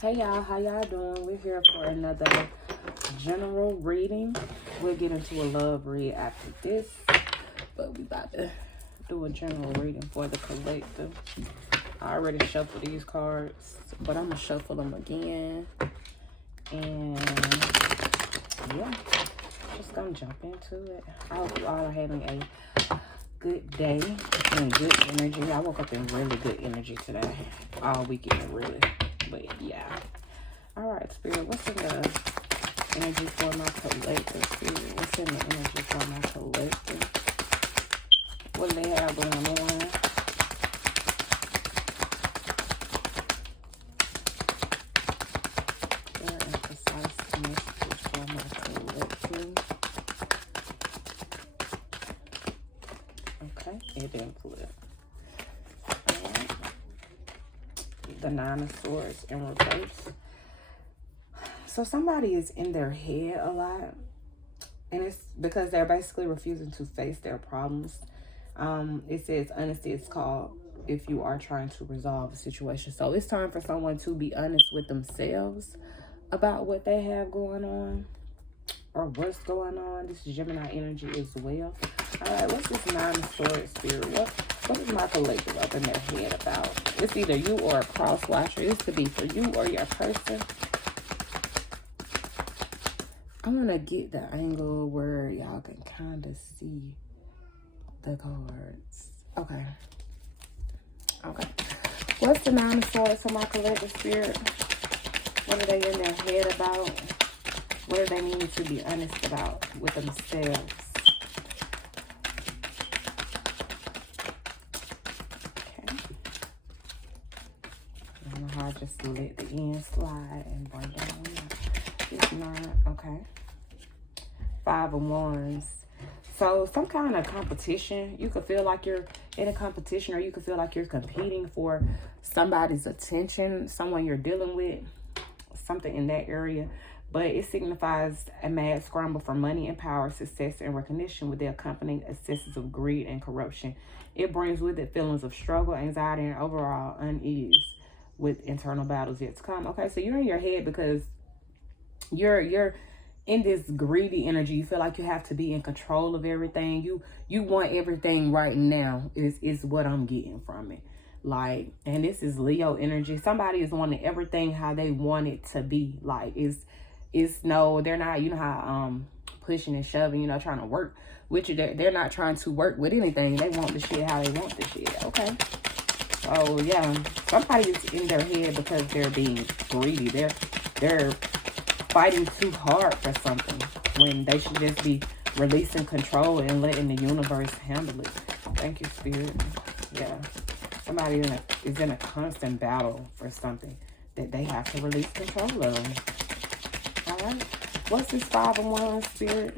Hey y'all, how y'all doing? We're here for another general reading. We'll get into a love read after this, but we about to do a general reading for the collective. I already shuffled these cards, but I'm gonna shuffle them again. And yeah, just gonna jump into it. I hope you all are having a good day and good energy. I woke up in really good energy today. All weekend, really. But yeah. Alright, Spirit, what's in the energy for my collective, Spirit? What's in the energy for my collective? What do they have going on? Clear and precise messages for my collective. Okay, it didn't flip. Alright. The Nine of Swords in reverse. So somebody is in their head a lot, and it's because they're basically refusing to face their problems. It says honesty is called if you are trying to resolve a situation. So it's time for someone to be honest with themselves about what they have going on or what's going on. This is Gemini energy as well. All right, what's this Nine of Swords, Spirit? What is my collective up in their head about? It's either you or a cross watcher. This could be for you or your person. I want to get the angle where y'all can kind of see the cards. Okay. Okay. What's the Nine of Swords for my collective, Spirit? What are they in their head about? What do they need to be honest about with themselves? Okay. I don't know how I just let the end slide and bring it on. It's not. Okay. Five of Wands. So some kind of competition. You could feel like you're in a competition, or you could feel like you're competing for somebody's attention, someone you're dealing with, something in that area. But it signifies a mad scramble for money and power, success and recognition with the accompanying excesses of greed and corruption. It brings with it feelings of struggle, anxiety, and overall unease with internal battles yet to come. Okay, so you're in your head because you're in this greedy energy. You feel like you have to be in control of everything. You want everything right now is what I'm getting from it. Like, and this is Leo energy. Somebody is wanting everything how they want it to be. Like, it's no, they're not, you know how pushing and shoving, you know, trying to work with you. They're not trying to work with anything. They want the shit how they want the shit. Okay. So yeah, somebody is in their head because they're being greedy. They're fighting too hard for something when they should just be releasing control and letting the universe handle it. Thank you, Spirit. Yeah. Somebody is in a constant battle for something that they have to release control of. All right. What's this Five of Wands, Spirit?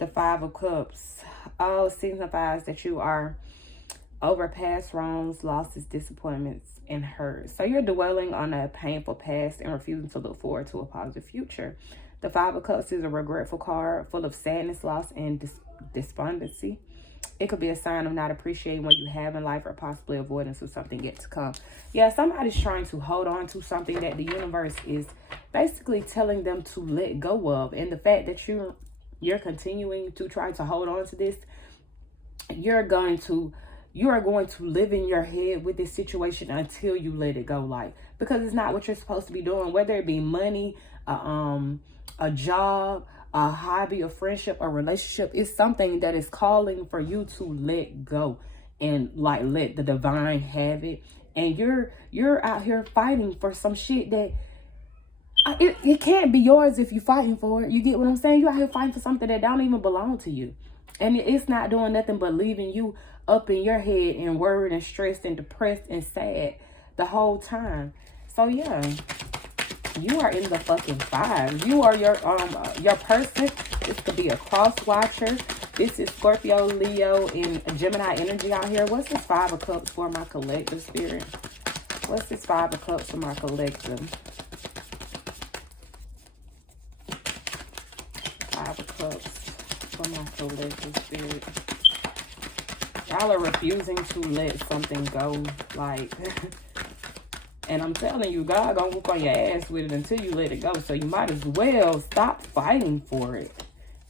The Five of Cups. Oh, signifies that you are over past wrongs, losses, disappointments, and hurt. So you're dwelling on a painful past and refusing to look forward to a positive future. The Five of Cups is a regretful card full of sadness, loss, and despondency. It could be a sign of not appreciating what you have in life or possibly avoidance of something yet to come. Yeah, somebody's trying to hold on to something that the universe is basically telling them to let go of. And the fact that you're continuing to try to hold on to this, you are going to live in your head with this situation until you let it go. Like, because it's not what you're supposed to be doing, whether it be money, a job, a hobby, a friendship, a relationship. It's something that is calling for you to let go and like let the divine have it. And you're out here fighting for some shit that it can't be yours if you're fighting for it. You get what I'm saying? You're out here fighting for something that don't even belong to you. And it's not doing nothing but leaving you up in your head and worried and stressed and depressed and sad the whole time. So yeah, you are in the fucking five. You are your person. This could be a cross watcher. This is Scorpio, Leo, and Gemini energy out here. What's this Five of Cups for my collective, Spirit? What's this Five of Cups for my collective? Five of Cups for my collective, Spirit. Y'all are refusing to let something go. Like, And I'm telling you, God gonna whoop on your ass with it until you let it go. So you might as well stop fighting for it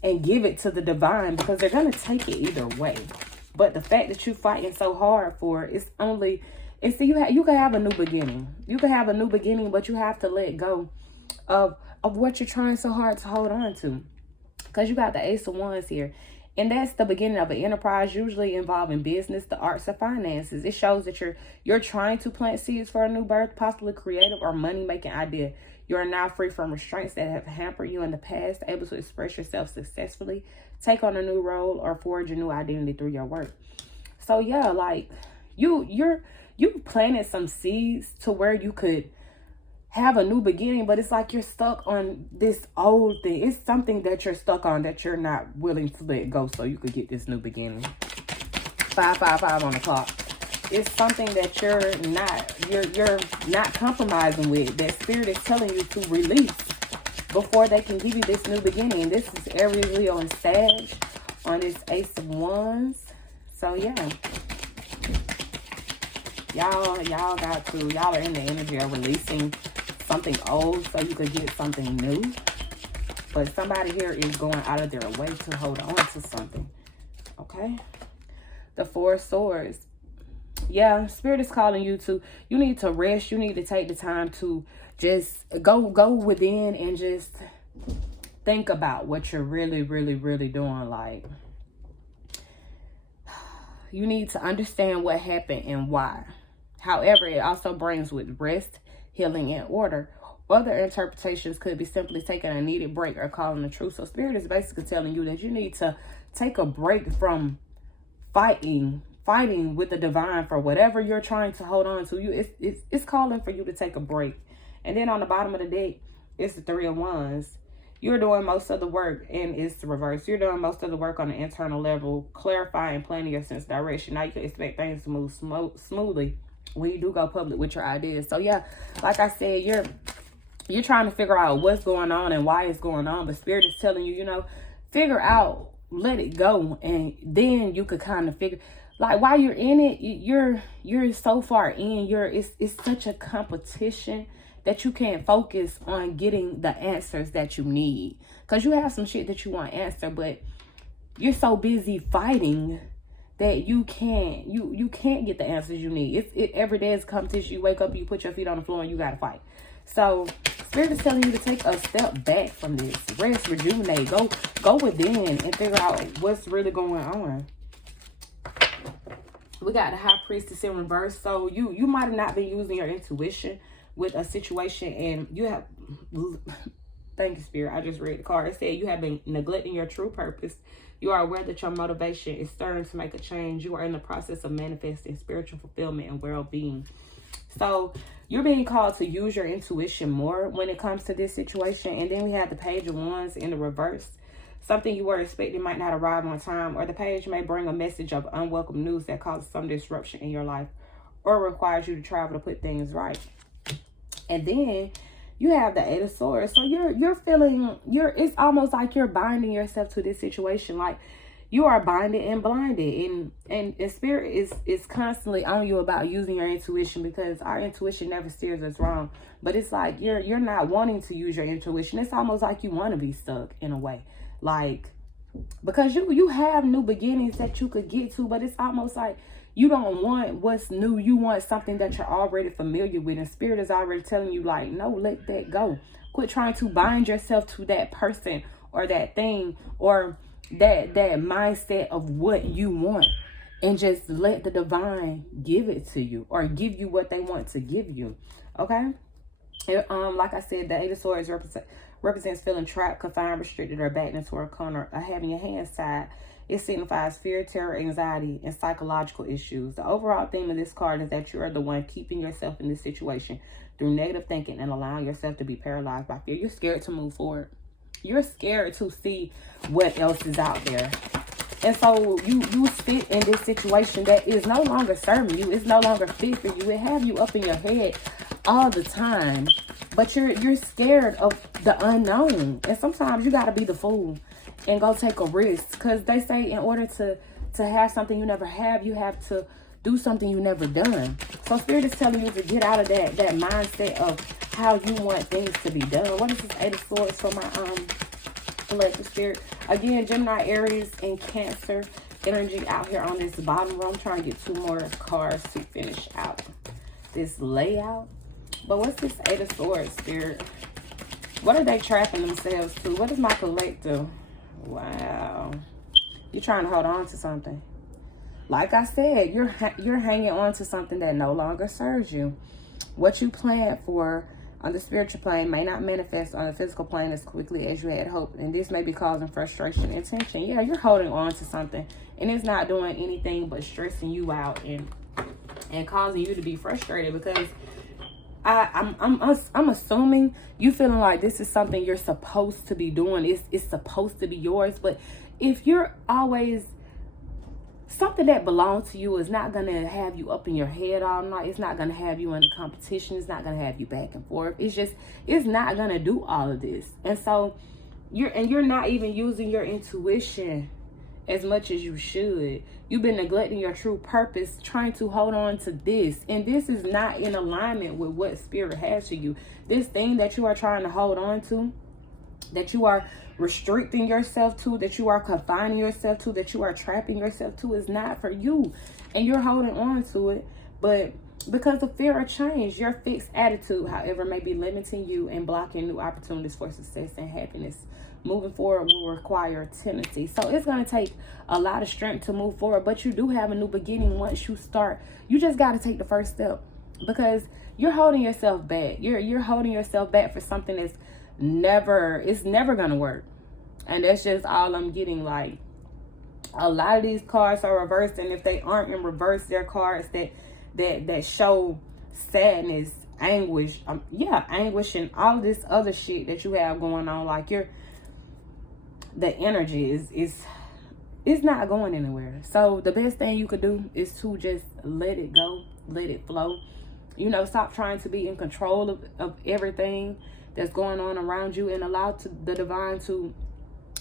and give it to the divine, because they're gonna take it either way. But the fact that you're fighting so hard for it, it's only, and see, you can have a new beginning. You can have a new beginning, but you have to let go of what you're trying so hard to hold on to. Because you got the Ace of Wands here. And that's the beginning of an enterprise, usually involving business, the arts, or finances. It shows that you're trying to plant seeds for a new birth, possibly creative or money-making idea. You are now free from restraints that have hampered you in the past, able to express yourself successfully, take on a new role, or forge a new identity through your work. So yeah, like you planted some seeds to where you could have a new beginning, but it's like you're stuck on this old thing. It's something that you're stuck on that you're not willing to let go so you could get this new beginning. 555 on the clock. It's something that you're not compromising with, that spirit is telling you to release before they can give you this new beginning. This is Aries, Leo, and Sag on this Ace of Wands. So yeah, y'all are in the energy of releasing something old so you could get something new. But somebody here is going out of their way to hold on to something. Okay, the Four of Swords. Yeah, Spirit is calling you you need to rest. You need to take the time to just go within and just think about what you're really doing. Like, you need to understand what happened and why. However, it also brings with rest, healing, and order. Other interpretations could be simply taking a needed break or calling the truth. So Spirit is basically telling you that you need to take a break from fighting with the divine for whatever you're trying to hold on to. It's calling for you to take a break. And then on the bottom of the deck, it's the Three of Wands. You're doing most of the work, and it's the reverse. You're doing most of the work on the internal level, clarifying, planning your sense of direction. Now you can expect things to move smoothly when you do go public with your ideas. So yeah, like I said, you're trying to figure out what's going on and why it's going on, but Spirit is telling you, figure out, let it go, and then you could kind of figure, like, while you're in it, you're so far in, it's such a competition that you can't focus on getting the answers that you need, because you have some shit that you want answered, but you're so busy fighting that you can't get the answers you need. Every day is competition. You wake up, you put your feet on the floor, and you gotta fight. So Spirit is telling you to take a step back from this, rest, rejuvenate, go within and figure out what's really going on. We got the High Priestess in reverse. So you might have not been using your intuition with a situation, and you have, thank you, Spirit, I just read the card. It said you have been neglecting your true purpose. You are aware that your motivation is stirring to make a change. You are in the process of manifesting spiritual fulfillment and well-being. So you're being called to use your intuition more when it comes to this situation. And then we have the Page of Wands in the reverse. Something you were expecting might not arrive on time, or the page may bring a message of unwelcome news that causes some disruption in your life or requires you to travel to put things right. And then you have the Eight of Swords. So you're feeling, it's almost like you're binding yourself to this situation. Like, you are binded and blinded, and Spirit is constantly on you about using your intuition, because our intuition never steers us wrong. But it's like you're not wanting to use your intuition. It's almost like you want to be stuck in a way, like, because you have new beginnings that you could get to, but it's almost like you don't want what's new. You want something that you're already familiar with, and Spirit is already telling you, like, no, let that go. Quit trying to bind yourself to that person or that thing or that mindset of what you want, and just let the divine give it to you, or give you what they want to give you. Okay, like I said, the Eight of Swords represents feeling trapped, confined, restricted, or backed into a corner, or having your hands tied. It signifies fear, terror, anxiety, and psychological issues. The overall theme of this card is that you are the one keeping yourself in this situation through negative thinking and allowing yourself to be paralyzed by fear. You're scared to move forward. You're scared to see what else is out there. And so you sit in this situation that is no longer serving you. It's no longer fit for you. It have you up in your head all the time. But you're scared of the unknown. And sometimes you got to be the fool and go take a risk. Because they say in order to have something you never have, you have to do something you never done. So Spirit is telling you to get out of that mindset of how you want things to be done. What is this Eight of Swords for my collective spirit? Again, Gemini, Aries, and Cancer energy out here on this bottom row. I'm trying to get 2 more cards to finish out this layout. But what's this Eight of Swords, Spirit? What are they trapping themselves to? What is my collective? Wow. You're trying to hold on to something. Like I said, you're hanging on to something that no longer serves you. What you planned for on the spiritual plane may not manifest on the physical plane as quickly as you had hoped. And this may be causing frustration and tension. Yeah, you're holding on to something. And it's not doing anything but stressing you out and causing you to be frustrated, because I'm assuming you feeling like this is something you're supposed to be doing. It's supposed to be yours. But if you're always, something that belongs to you is not going to have you up in your head all night. It's not going to have you in a competition. It's not going to have you back and forth. It's not going to do all of this. And so you're not even using your intuition as much as you should. You've been neglecting your true purpose, trying to hold on to this. And this is not in alignment with what Spirit has for you. This thing that you are trying to hold on to, that you are restricting yourself to, that you are confining yourself to, that you are trapping yourself to, is not for you. And you're holding on to it. But because of fear of change, your fixed attitude, however, may be limiting you and blocking new opportunities for success and happiness. Moving forward will require tenacity. So it's going to take a lot of strength to move forward. But you do have a new beginning once you start. You just got to take the first step, because you're holding yourself back. You're holding yourself back for something that's never going to work. And that's just all I'm getting. Like, a lot of these cards are reversed. And if they aren't in reverse, they're cards that show sadness, anguish. Anguish and all this other shit that you have going on. Like, the energy is not going anywhere. So the best thing you could do is to just let it go, let it flow. You know, stop trying to be in control of everything that's going on around you, and allow the divine to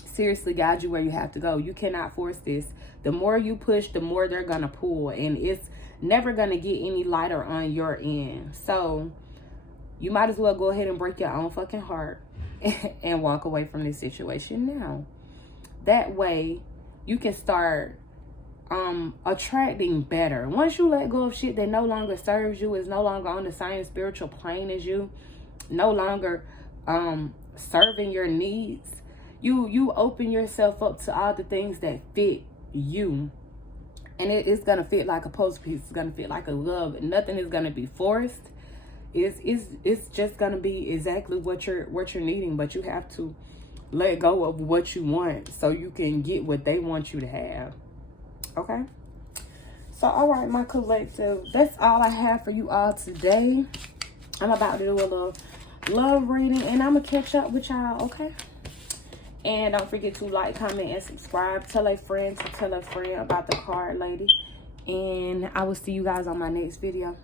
seriously guide you where you have to go. You cannot force this. The more you push, the more they're gonna pull, and it's never gonna get any lighter on your end. So you might as well go ahead and break your own fucking heart and walk away from this situation now. That way you can start attracting better. Once you let go of shit that no longer serves you, is no longer on the same spiritual plane as you, no longer serving your needs, you open yourself up to all the things that fit you. And it's gonna fit like a puzzle piece. It's gonna fit like a glove. Nothing is gonna be forced. It's just gonna be exactly what you're needing. But you have to let go of what you want so you can get what they want you to have. Okay? So, all right, my collective, that's all I have for you all today. I'm about to do a little love reading, and I'm gonna catch up with y'all, okay? And don't forget to like, comment, and subscribe. Tell a friend to tell a friend about the card lady. And I will see you guys on my next video.